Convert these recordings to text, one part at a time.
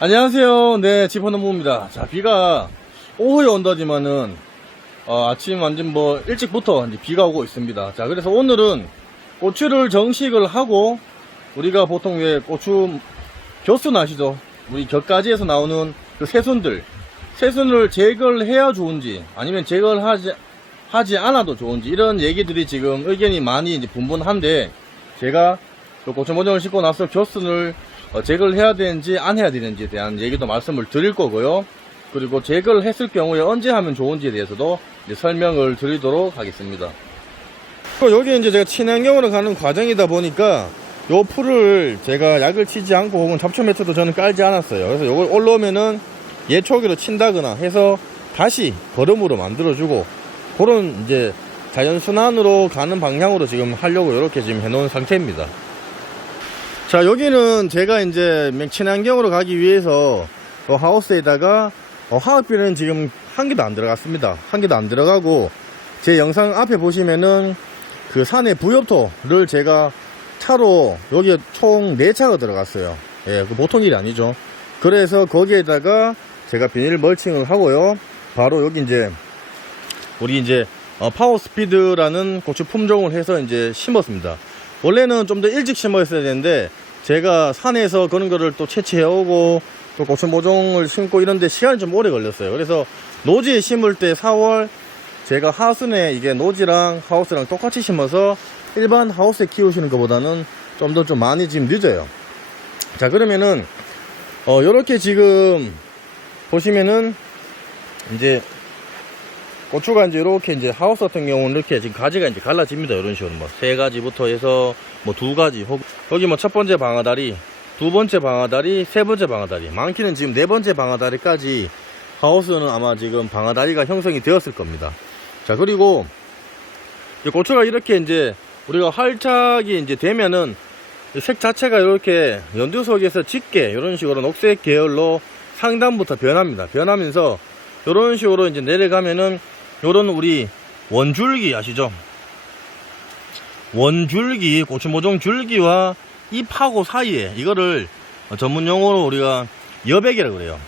안녕하세요. 네, 집어넣어봅니다. 자, 비가 오후에 온다지만은 아침 완전 일찍부터 이제 비가 오고 있습니다. 자, 그래서 오늘은 고추를 정식을 하고, 우리가 보통 왜 고추 겨순 아시죠? 우리 곁가지에서 나오는 그 새순을 제거를 해야 좋은지, 아니면 제거를 하지 않아도 좋은지, 이런 얘기들이 지금 의견이 많이 이제 분분한데, 제가 고추 모종을 심고 나서 겨순을 제거를 해야 되는지 안 해야 되는지에 대한 얘기도 말씀을 드릴 거고요. 그리고 제거를 했을 경우에 언제 하면 좋은지에 대해서도 이제 설명을 드리도록 하겠습니다. 여기 이제 제가 친환경으로 가는 과정이다 보니까 요 풀을 제가 약을 치지 않고 혹은 잡초 매트도 저는 깔지 않았어요. 그래서 요걸 올라오면은 예초기로 친다거나 해서 다시 거름으로 만들어주고, 그런 이제 자연순환으로 가는 방향으로 지금 하려고 이렇게 지금 해놓은 상태입니다. 자, 여기는 제가 이제 친환경으로 가기 위해서 하우스에다가 화학비료는 지금 한 개도 안 들어갔습니다. 한 개도 안 들어가고, 제 영상 앞에 보시면은 그 산의 부엽토를 제가 차로 여기 총 4차가 들어갔어요. 예, 그 보통 일이 아니죠. 그래서 거기에다가 제가 비닐 멀칭을 하고요. 바로 여기 이제 우리 이제 파워스피드라는 고추 품종을 해서 이제 심었습니다. 원래는 좀 더 일찍 심었어야 되는데, 제가 산에서 그런 거를 또 채취해오고 또 고추 모종을 심고 이런데 시간이 좀 오래 걸렸어요. 그래서 노지에 심을 때 4월 제가 하순에 이게 노지랑 하우스랑 똑같이 심어서 일반 하우스에 키우시는 것보다는 좀 더 좀 많이 지금 늦어요. 자, 그러면은 요렇게 지금 보시면은 이제 고추가 이제 이렇게 이제 하우스 같은 경우는 이렇게 지금 가지가 이제 갈라집니다. 이런 식으로 3가지부터 해서 2가지, 혹은 여기 첫 번째 방아다리, 두 번째 방아다리, 세 번째 방아다리, 많게는 지금 4번째 방아다리까지 하우스는 아마 지금 방아다리가 형성이 되었을 겁니다. 자, 그리고 고추가 이렇게 이제 우리가 활착이 이제 되면은 색 자체가 이렇게 연두석에서 짙게 이런 식으로 녹색 계열로 상단부터 변합니다. 변하면서 이런 식으로 이제 내려가면은 요런 우리 원줄기 아시죠? 원줄기, 고추 모종 줄기와 잎하고 사이에, 이거를 전문용어로 우리가 여백이라고 그래요.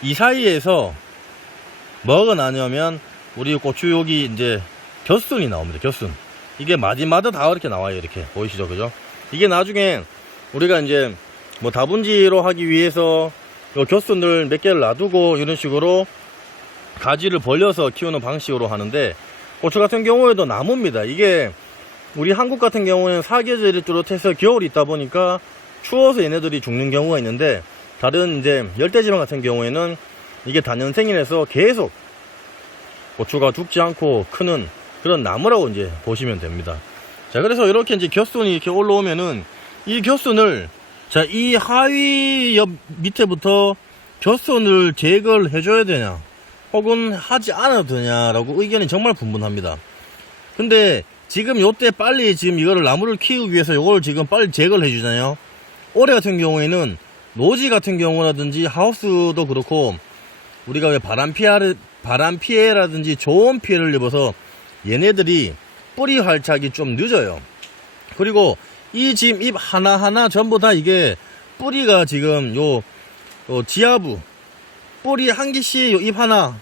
이 사이에서 뭐가 나냐면 우리 고추 여기 이제 겨순이 나옵니다. 겨순. 이게 마디마다 다 이렇게 나와요. 이렇게 보이시죠? 그죠? 이게 나중에 우리가 이제 다분지로 하기 위해서 요 겨순을 몇 개를 놔두고 이런 식으로 가지를 벌려서 키우는 방식으로 하는데, 고추 같은 경우에도 나무입니다. 이게 우리 한국 같은 경우에는 사계절이 뚜렷해서 겨울이 있다 보니까 추워서 얘네들이 죽는 경우가 있는데, 다른 이제 열대지방 같은 경우에는 이게 다년생이라서 계속 고추가 죽지 않고 크는 그런 나무라고 이제 보시면 됩니다. 자, 그래서 이렇게 이제 겨순이 이렇게 올라오면은 이 겨순을, 자, 이 하위 옆 밑에부터 겨순을 제거를 해줘야 되냐, 혹은 하지 않아도 되냐라고 의견이 정말 분분합니다. 근데 지금 요때 빨리 지금 이거를 나무를 키우기 위해서 요걸 지금 빨리 제거를 해주잖아요. 올해 같은 경우에는 노지 같은 경우라든지 하우스도 그렇고, 우리가 왜 바람 피해라든지 좋은 피해를 입어서 얘네들이 뿌리 활착이 좀 늦어요. 그리고 이 지금 잎 하나하나 전부 다 이게 뿌리가 지금 요 지하부 뿌리 한 개씩 요 잎 하나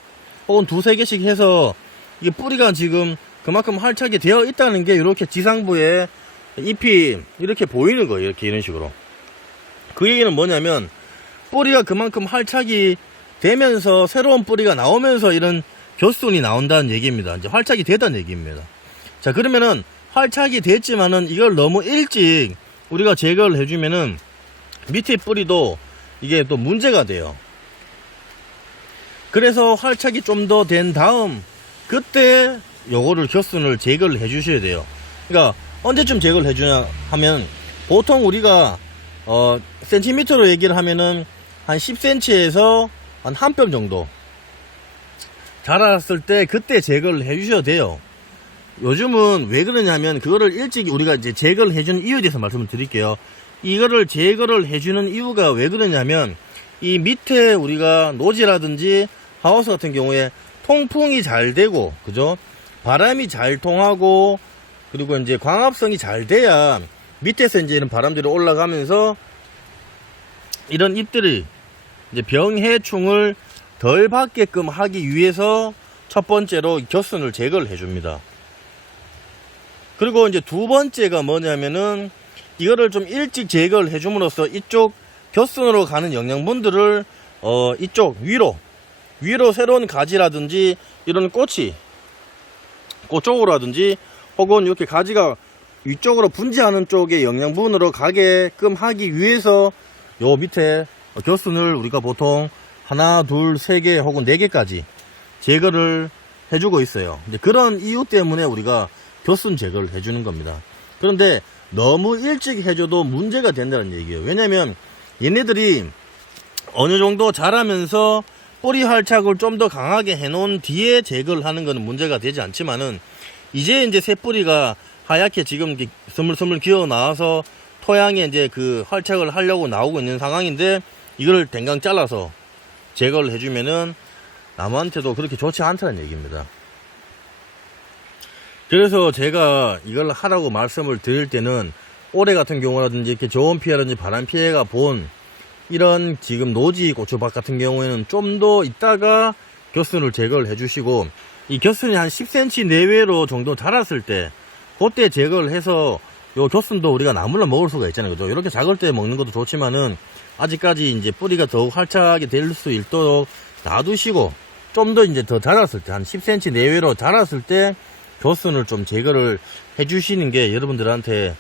혹은 2-3개씩 해서 이게 뿌리가 지금 그만큼 활착이 되어 있다는 게 이렇게 지상부에 잎이 이렇게 보이는 거예요. 이렇게 이런 식으로. 그 얘기는 뭐냐면 뿌리가 그만큼 활착이 되면서 새로운 뿌리가 나오면서 이런 겨순이 나온다는 얘기입니다. 이제 활착이 되다는 얘기입니다. 자, 그러면은 활착이 됐지만은 이걸 너무 일찍 우리가 제거를 해주면은 밑에 뿌리도 이게 또 문제가 돼요. 그래서 활착이 좀 더 된 다음, 그때 요거를 겨순을 제거를 해주셔야 돼요. 그러니까 언제쯤 제거를 해주냐 하면, 보통 우리가 센티미터로 얘기를 하면은 한 10cm에서 한 한 뼘 정도 자랐을 때 그때 제거를 해주셔야 돼요. 요즘은 왜 그러냐면, 그거를 일찍 우리가 이제 제거를 해주는 이유에 대해서 말씀을 드릴게요. 이거를 제거를 해주는 이유가 왜 그러냐면, 이 밑에 우리가 노지라든지 하우스 같은 경우에 통풍이 잘 되고, 그죠? 바람이 잘 통하고, 그리고 이제 광합성이 잘 돼야 밑에서 이제 이런 바람들이 올라가면서 이런 잎들이 이제 병해충을 덜 받게끔 하기 위해서 첫 번째로 겨순을 제거를 해줍니다. 그리고 이제 두 번째가 뭐냐면은 이거를 좀 일찍 제거를 해줌으로써 이쪽 겨순으로 가는 영양분들을 이쪽 위로 새로운 가지라든지 이런 꽃이 그쪽으로라든지 혹은 이렇게 가지가 위쪽으로 분지하는 쪽의 영양분으로 가게끔 하기 위해서 요 밑에 겨순을 우리가 보통 하나, 둘, 세 개 혹은 네 개까지 제거를 해주고 있어요. 이제 그런 이유 때문에 우리가 겨순 제거를 해주는 겁니다. 그런데 너무 일찍 해줘도 문제가 된다는 얘기예요. 왜냐면 얘네들이 어느 정도 자라면서 뿌리 활착을 좀 더 강하게 해놓은 뒤에 제거를 하는 것은 문제가 되지 않지만은 이제 새 뿌리가 하얗게 지금 스물스물 기어 나와서 토양에 이제 그 활착을 하려고 나오고 있는 상황인데 이걸 댕강 잘라서 제거를 해주면은 나무한테도 그렇게 좋지 않다는 얘기입니다. 그래서 제가 이걸 하라고 말씀을 드릴 때는 올해 같은 경우라든지 이렇게 저온 피해라든지 바람 피해가 본 이런 지금 노지 고추밭 같은 경우에는 좀 더 있다가 겨순을 제거를 해주시고 이 겨순이 한 10cm 내외로 정도 자랐을 때 그때 제거를 해서 요 겨순도 우리가 나물로 먹을 수가 있잖아요. 그죠? 이렇게 작을 때 먹는 것도 좋지만은 아직까지 이제 뿌리가 더욱 활착하게 될 수 있도록 놔두시고 좀 더 이제 더 자랐을 때 한 10cm 내외로 자랐을 때 겨순을 좀 제거를 해주시는 게 여러분들한테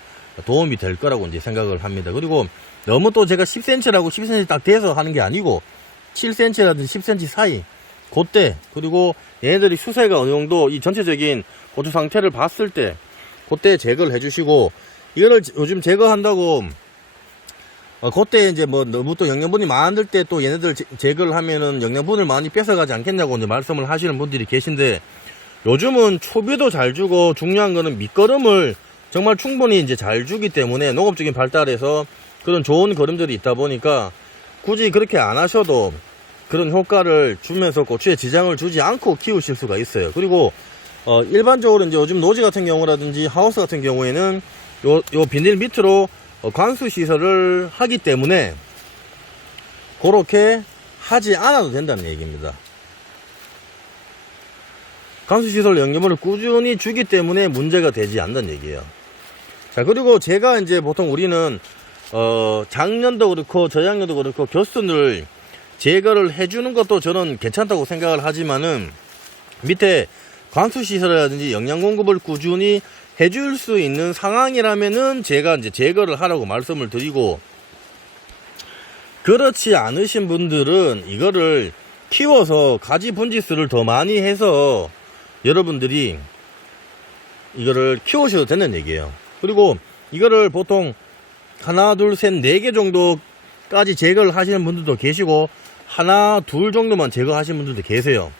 도움이 될 거라고 이제 생각을 합니다. 그리고 너무 또 제가 10cm라고 10cm 딱 돼서 하는 게 아니고 7cm라든지 10cm 사이 그때 그리고 얘네들이 수세가 어느 정도 이 전체적인 고추 상태를 봤을 때 그때 제거를 해주시고 이거를 요즘 제거한다고 그때 이제 뭐 너무 또 영양분이 많을 때 또 얘네들 제거를 하면은 영양분을 많이 뺏어가지 않겠냐고 이제 말씀을 하시는 분들이 계신데 요즘은 초비도 잘 주고 중요한 거는 밑거름을 정말 충분히 이제 잘 주기 때문에 농업적인 발달에서 그런 좋은 거름들이 있다 보니까 굳이 그렇게 안 하셔도 그런 효과를 주면서 고추에 지장을 주지 않고 키우실 수가 있어요. 그리고 일반적으로 이제 요즘 노지 같은 경우라든지 하우스 같은 경우에는 요 비닐 밑으로 관수 시설을 하기 때문에 그렇게 하지 않아도 된다는 얘기입니다. 관수 시설 영양분을 꾸준히 주기 때문에 문제가 되지 않는 얘기예요. 자, 그리고 제가 이제 보통 우리는 작년도 그렇고 저작년도 그렇고 겨순을 제거를 해주는 것도 저는 괜찮다고 생각을 하지만은 밑에 관수시설이라든지 영양 공급을 꾸준히 해줄 수 있는 상황이라면은 제가 이제 제거를 하라고 말씀을 드리고 그렇지 않으신 분들은 이거를 키워서 가지 분지수를 더 많이 해서 여러분들이 이거를 키우셔도 되는 얘기예요. 그리고 이거를 보통 하나, 둘, 셋, 네 개 정도까지 제거를 하시는 분들도 계시고 하나, 둘 정도만 제거하시는 분들도 계세요.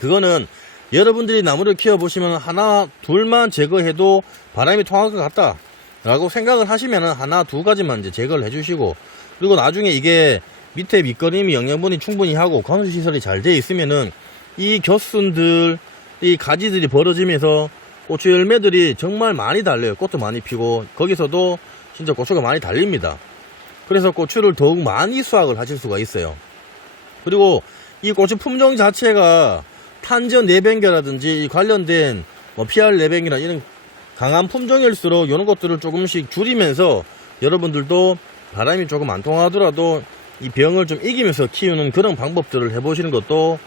그거는 여러분들이 나무를 키워보시면 하나, 둘만 제거해도 바람이 통할 것 같다 라고 생각을 하시면 하나, 두 가지만 이제 제거를 해주시고 그리고 나중에 이게 밑에 밑거림이 영양분이 충분히 하고 관수시설이 잘 되어 있으면은 이 겨순들, 이 가지들이 벌어지면서 고추 열매들이 정말 많이 달려요. 꽃도 많이 피고 거기서도 진짜 고추가 많이 달립니다. 그래서 고추를 더욱 많이 수확을 하실 수가 있어요. 그리고 이 고추 품종 자체가 탄저 내병계라든지 관련된 PR 내병이나 이런 강한 품종일수록 이런 것들을 조금씩 줄이면서 여러분들도 바람이 조금 안 통하더라도 이 병을 좀 이기면서 키우는 그런 방법들을 해보시는 것도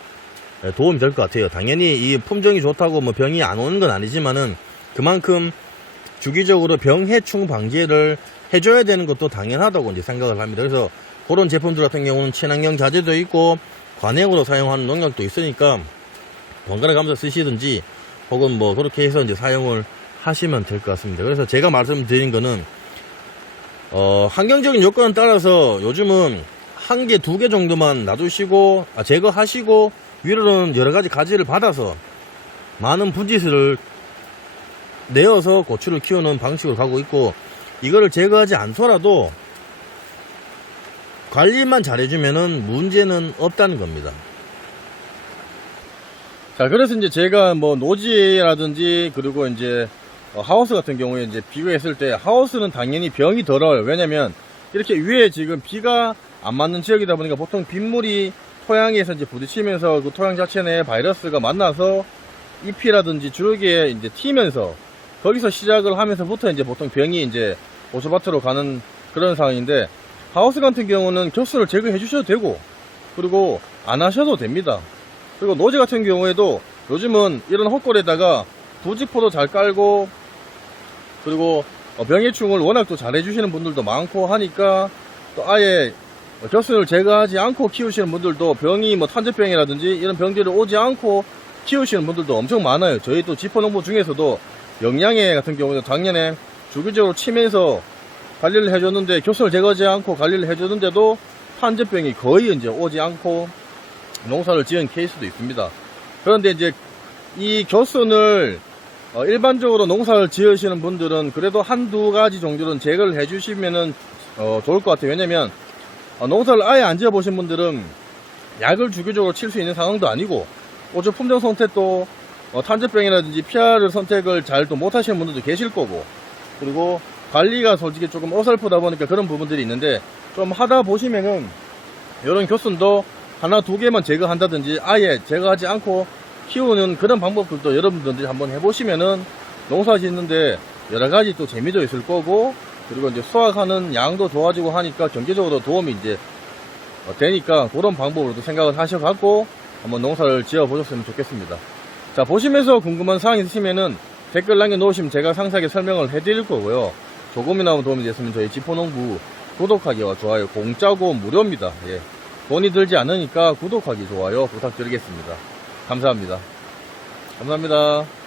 도움이 될 것 같아요. 당연히 이 품종이 좋다고 뭐 병이 안 오는 건 아니지만은 그만큼 주기적으로 병해충 방지를 해줘야 되는 것도 당연하다고 이제 생각을 합니다. 그래서 그런 제품들 같은 경우는 친환경 자재도 있고 관행으로 사용하는 농약도 있으니까 번갈아 가면서 쓰시든지 혹은 뭐 그렇게 해서 이제 사용을 하시면 될 것 같습니다. 그래서 제가 말씀드린 거는 환경적인 요건에 따라서 요즘은 한 개, 두 개 정도만 놔두시고 제거하시고 위로는 여러 가지 가지를 받아서 많은 분지수를 내어서 고추를 키우는 방식으로 가고 있고 이거를 제거하지 않더라도 관리만 잘해주면은 문제는 없다는 겁니다. 자, 그래서 이제 제가 뭐 노지라든지 그리고 이제 하우스 같은 경우에 이제 비교했을 때 하우스는 당연히 병이 덜어요. 왜냐면 이렇게 위에 지금 비가 안 맞는 지역이다 보니까 보통 빗물이 토양에서 이제 부딪히면서 그 토양 자체 내에 바이러스가 만나서 잎이라든지 줄기에 이제 튀면서 거기서 시작을 하면서부터 이제 보통 병이 이제 고추밭으로 가는 그런 상황인데, 하우스 같은 경우는 격수를 제거해 주셔도 되고, 그리고 안 하셔도 됩니다. 그리고 노지 같은 경우에도 요즘은 이런 헛골에다가 부직포도 잘 깔고, 그리고 병해충을 워낙 또 잘 해주시는 분들도 많고 하니까, 또 아예 격수를 제거하지 않고 키우시는 분들도 병이 뭐 탄저병이라든지 이런 병들이 오지 않고 키우시는 분들도 엄청 많아요. 저희 또 지포농부 중에서도 영양해 같은 경우는 작년에 주기적으로 치면서 관리를 해줬는데, 격수를 제거하지 않고 관리를 해줬는데도 탄저병이 거의 이제 오지 않고 농사를 지은 케이스도 있습니다. 그런데 이제 이 격순을 일반적으로 농사를 지으시는 분들은 그래도 한두 가지 정도는 제거를 해주시면은 좋을 것 같아요. 왜냐면 농사를 아예 안 지어 보신 분들은 약을 주기적으로 칠 수 있는 상황도 아니고, 고추 품종 선택도 탄저병이라든지 PR을 선택을 잘 또 못 하시는 분들도 계실 거고, 그리고 관리가 솔직히 조금 어설프다 보니까 그런 부분들이 있는데, 좀 하다 보시면은 이런 격순도 하나 두 개만 제거한다든지 아예 제거하지 않고 키우는 그런 방법들도 여러분들이 한번 해보시면은 농사 짓는데 여러 가지 또 재미도 있을 거고, 그리고 이제 수확하는 양도 좋아지고 하니까 경제적으로 도움이 이제 되니까, 그런 방법으로도 생각을 하셔갖고 한번 농사를 지어 보셨으면 좋겠습니다. 자, 보시면서 궁금한 사항 있으시면은 댓글 남겨놓으시면 제가 상세하게 설명을 해드릴 거고요. 조금이나마 도움이 됐으면 저희 지포농부 구독하기와 좋아요 공짜고 무료입니다. 예. 돈이 들지 않으니까 구독하기, 좋아요 부탁드리겠습니다. 감사합니다. 감사합니다.